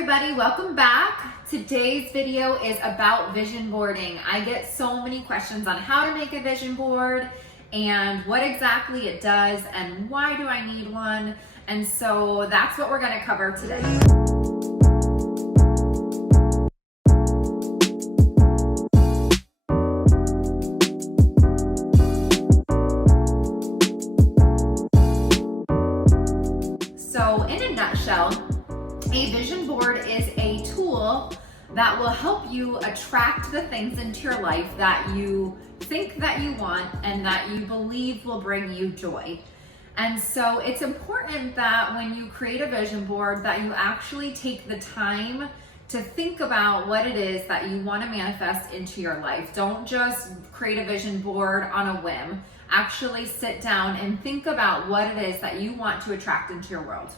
everybody, welcome back. Today's video is about vision boarding. I get so many questions on how to make a vision board and what exactly it does and why do I need one. And so that's what we're going to cover today. So in a nutshell, a vision board is a tool that will help you attract the things into your life that you think that you want and that you believe will bring you joy. And so it's important that when you create a vision board that you actually take the time to think about what it is that you want to manifest into your life. Don't just create a vision board on a whim. Actually sit down and think about what it is that you want to attract into your world.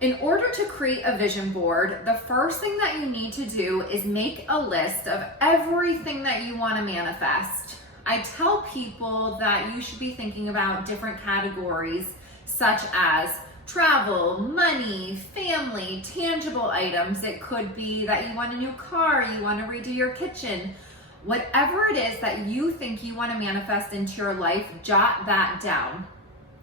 In order to create a vision board, the first thing that you need to do is make a list of everything that you want to manifest. I tell people that you should be thinking about different categories such as travel, money, family, tangible items. It could be that you want a new car, you want to redo your kitchen. Whatever it is that you think you want to manifest into your life, jot that down.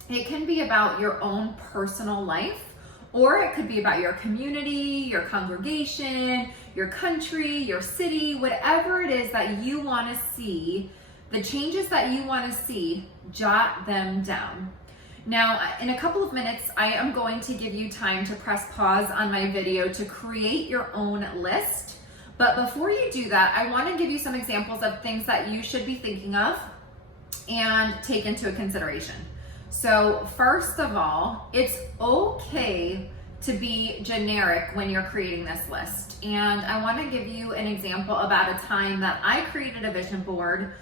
It can be about your own personal life, or it could be about your community, your congregation, your country, your city, whatever it is that you want to see, the changes that you want to see, jot them down. Now, in a couple of minutes, I am going to give you time to press pause on my video to create your own list. But before you do that, I want to give you some examples of things that you should be thinking of and take into consideration. So first of all, it's okay to be generic when you're creating this list. And I want to give you an example about a time that I created a vision board.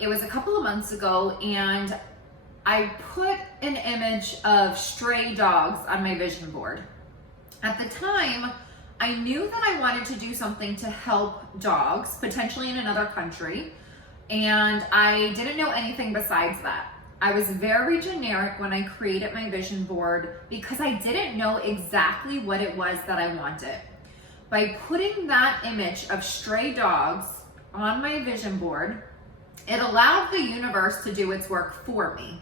It was a couple of months ago, and I put an image of stray dogs on my vision board. At the time, I knew that I wanted to do something to help dogs, potentially in another country, and I didn't know anything besides that. I was very generic when I created my vision board because I didn't know exactly what it was that I wanted. By putting that image of stray dogs on my vision board, it allowed the universe to do its work for me.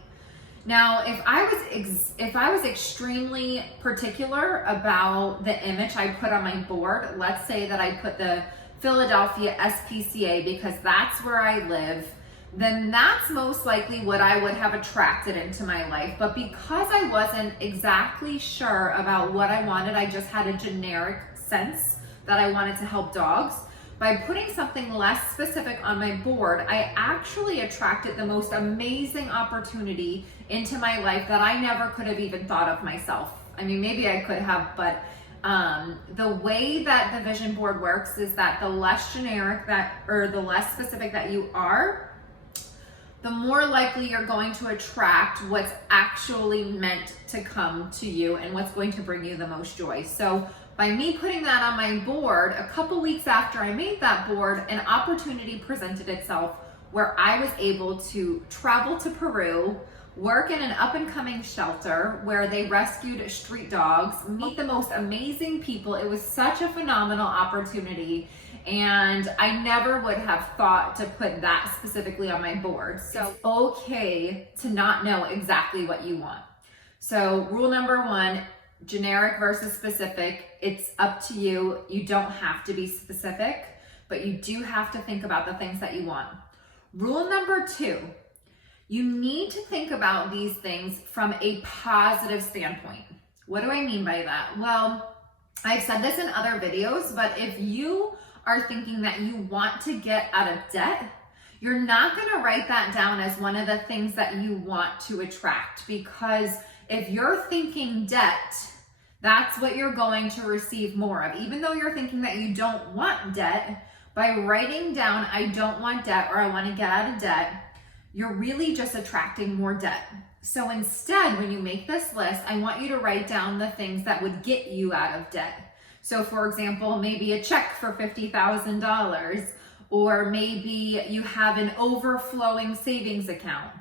Now, if I was extremely particular about the image I put on my board, let's say that I put the Philadelphia SPCA because that's where I live, then that's most likely what I would have attracted into my life. But because I wasn't exactly sure about what I wanted, I just had a generic sense that I wanted to help dogs. By putting something less specific on my board, I actually attracted the most amazing opportunity into my life that I never could have even thought of myself. I mean, maybe I could have, but the way that the vision board works is that the less generic the less specific that you are, the more likely you're going to attract what's actually meant to come to you and what's going to bring you the most joy. So by me putting that on my board, a couple weeks after I made that board, an opportunity presented itself where I was able to travel to Peru, work in an up-and-coming shelter where they rescued street dogs, meet the most amazing people. It was such a phenomenal opportunity, and I never would have thought to put that specifically on my board. So it's okay to not know exactly what you want. So rule number one, generic versus specific. It's up to you. You don't have to be specific, but you do have to think about the things that you want. Rule number two, you need to think about these things from a positive standpoint. What do I mean by that? Well, I've said this in other videos, but if you are thinking that you want to get out of debt, you're not going to write that down as one of the things that you want to attract, because if you're thinking debt, that's what you're going to receive more of. Even though you're thinking that you don't want debt, by writing down, I don't want debt, or I want to get out of debt, you're really just attracting more debt. So instead, when you make this list, I want you to write down the things that would get you out of debt. So for example, maybe a check for $50,000, or maybe you have an overflowing savings account,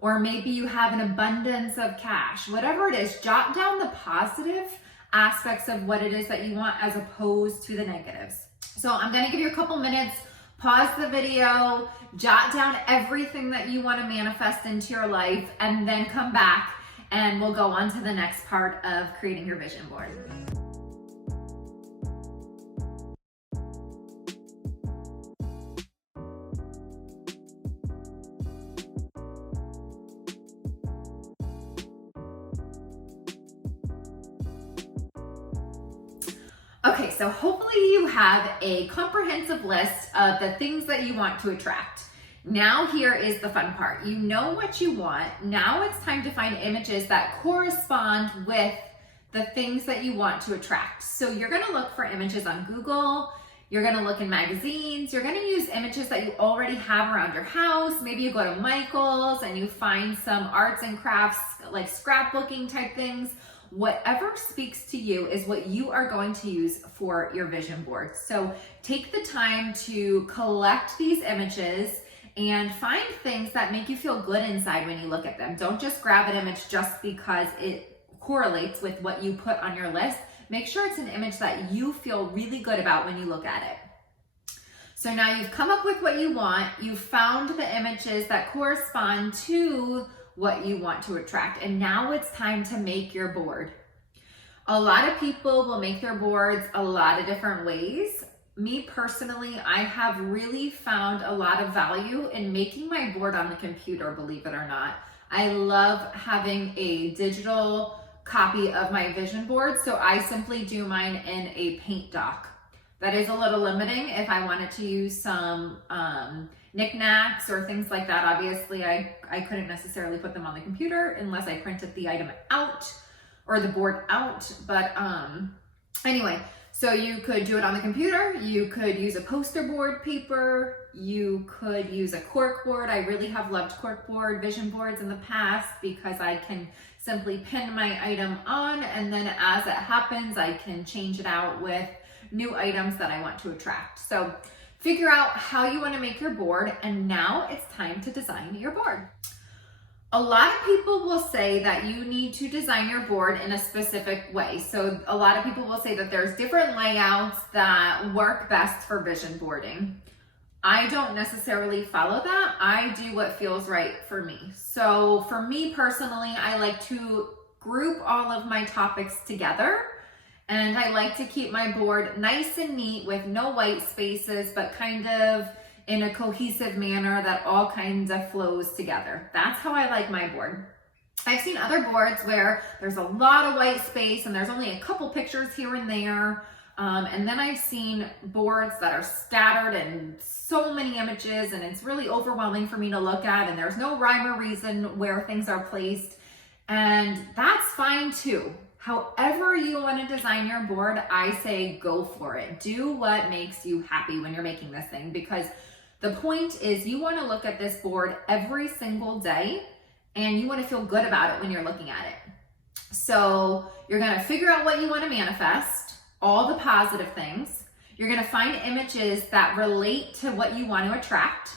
or maybe you have an abundance of cash. Whatever it is, jot down the positive aspects of what it is that you want as opposed to the negatives. So I'm gonna give you a couple minutes, pause the video, jot down everything that you want to manifest into your life, and then come back and we'll go on to the next part of creating your vision board. Okay, so hopefully you have a comprehensive list of the things that you want to attract. Now here is the fun part. You know what you want. Now it's time to find images that correspond with the things that you want to attract. So you're gonna look for images on Google, you're gonna look in magazines, you're gonna use images that you already have around your house. Maybe you go to Michael's and you find some arts and crafts, like scrapbooking type things. Whatever speaks to you is what you are going to use for your vision board. So take the time to collect these images and find things that make you feel good inside when you look at them. Don't just grab an image just because it correlates with what you put on your list. Make sure it's an image that you feel really good about when you look at it. So now you've come up with what you want. You've found the images that correspond to what you want to attract. And now it's time to make your board. A lot of people will make their boards a lot of different ways. Me personally, I have really found a lot of value in making my board on the computer, believe it or not. I love having a digital copy of my vision board, so I simply do mine in a paint doc. That is a little limiting if I wanted to use some knickknacks or things like that. Obviously, I couldn't necessarily put them on the computer unless I printed the item out or the board out. But anyway, so you could do it on the computer. You could use a poster board paper. You could use a cork board. I really have loved cork board vision boards in the past because I can simply pin my item on, and then as it happens, I can change it out with new items that I want to attract. So figure out how you want to make your board, and now it's time to design your board. A lot of people will say that you need to design your board in a specific way. So a lot of people will say that there's different layouts that work best for vision boarding. I don't necessarily follow that. I do what feels right for me. So for me personally, I like to group all of my topics together. And I like to keep my board nice and neat with no white spaces, but kind of in a cohesive manner that all kinds of flows together. That's how I like my board. I've seen other boards where there's a lot of white space and there's only a couple pictures here and there. And then I've seen boards that are scattered and so many images, and it's really overwhelming for me to look at, and there's no rhyme or reason where things are placed. And that's fine too. However you want to design your board, I say go for it. Do what makes you happy when you're making this thing, because the point is you want to look at this board every single day and you want to feel good about it when you're looking at it. So you're going to figure out what you want to manifest, all the positive things. You're going to find images that relate to what you want to attract.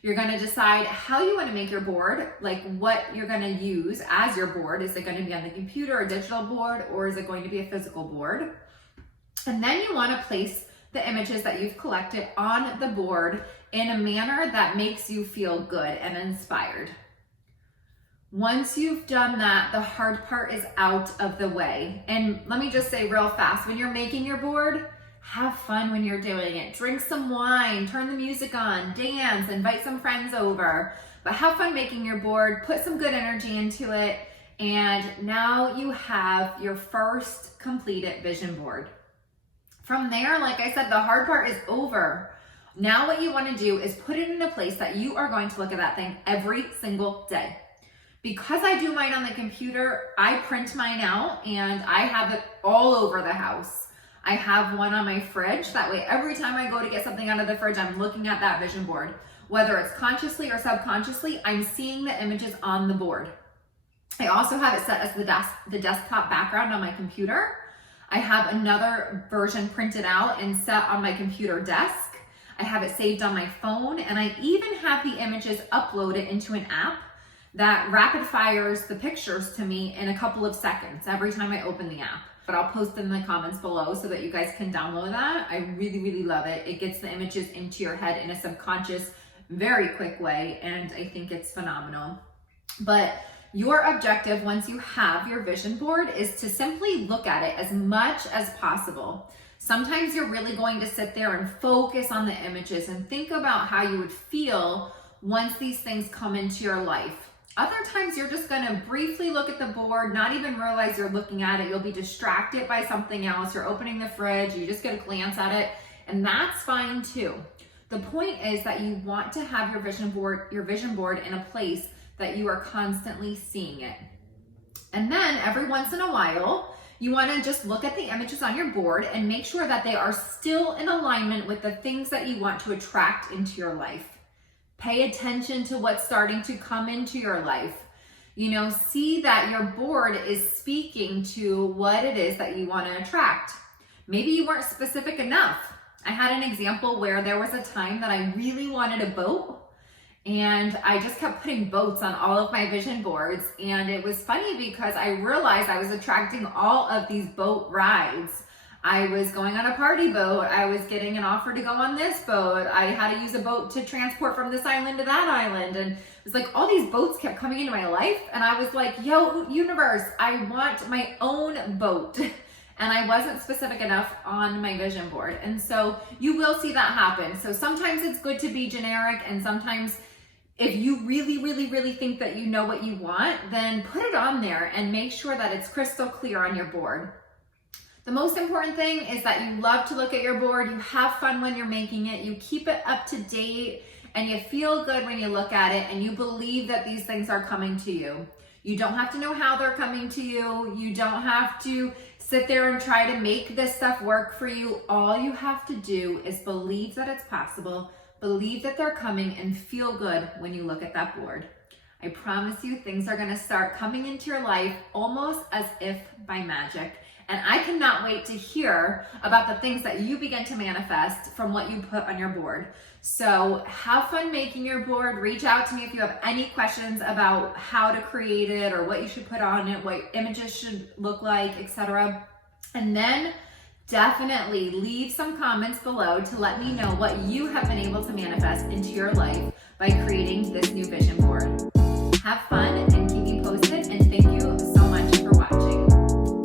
You're going to decide how you want to make your board, like what you're going to use as your board. Is it going to be on the computer, a digital board, or is it going to be a physical board? And then you want to place the images that you've collected on the board in a manner that makes you feel good and inspired. Once you've done that, the hard part is out of the way. And let me just say real fast, when you're making your board, have fun when you're doing it. Drink some wine, turn the music on, dance, invite some friends over. But have fun making your board, put some good energy into it, and now you have your first completed vision board. From there, like I said, the hard part is over. Now what you want to do is put it in a place that you are going to look at that thing every single day. Because I do mine on the computer, I print mine out and I have it all over the house. I have one on my fridge. That way, every time I go to get something out of the fridge, I'm looking at that vision board. Whether it's consciously or subconsciously, I'm seeing the images on the board. I also have it set as the desktop background on my computer. I have another version printed out and set on my computer desk. I have it saved on my phone, and I even have the images uploaded into an app that rapid fires the pictures to me in a couple of seconds every time I open the app. but I'll post in the comments below so that you guys can download that. I really, really love it. It gets the images into your head in a subconscious, very quick way, and I think it's phenomenal. But your objective, once you have your vision board, is to simply look at it as much as possible. Sometimes you're really going to sit there and focus on the images and think about how you would feel once these things come into your life. Other times you're just going to briefly look at the board, not even realize you're looking at it. You'll be distracted by something else. You're opening the fridge, you just get a glance at it, and that's fine too. The point is that you want to have your vision board in a place that you are constantly seeing it. And then every once in a while, you want to just look at the images on your board and make sure that they are still in alignment with the things that you want to attract into your life. Pay attention to what's starting to come into your life. See that your board is speaking to what it is that you want to attract. Maybe you weren't specific enough. I had an example where there was a time that I really wanted a boat, and I just kept putting boats on all of my vision boards. And it was funny because I realized I was attracting all of these boat rides. I was going on a party boat. I was getting an offer to go on this boat. I had to use a boat to transport from this island to that island. And it was like all these boats kept coming into my life. And I was like, yo, universe, I want my own boat. And I wasn't specific enough on my vision board. And so you will see that happen. So sometimes it's good to be generic, and sometimes if you really, really, really think that you know what you want, then put it on there and make sure that it's crystal clear on your board. The most important thing is that you love to look at your board, you have fun when you're making it, you keep it up to date, and you feel good when you look at it, and you believe that these things are coming to you. You don't have to know how they're coming to you. You don't have to sit there and try to make this stuff work for you. All you have to do is believe that it's possible, believe that they're coming, and feel good when you look at that board. I promise you, things are gonna start coming into your life almost as if by magic. And I cannot wait to hear about the things that you begin to manifest from what you put on your board. So have fun making your board. Reach out to me if you have any questions about how to create it or what you should put on it, what images should look like, etc. And then definitely leave some comments below to let me know what you have been able to manifest into your life by creating this new vision board. Have fun and keep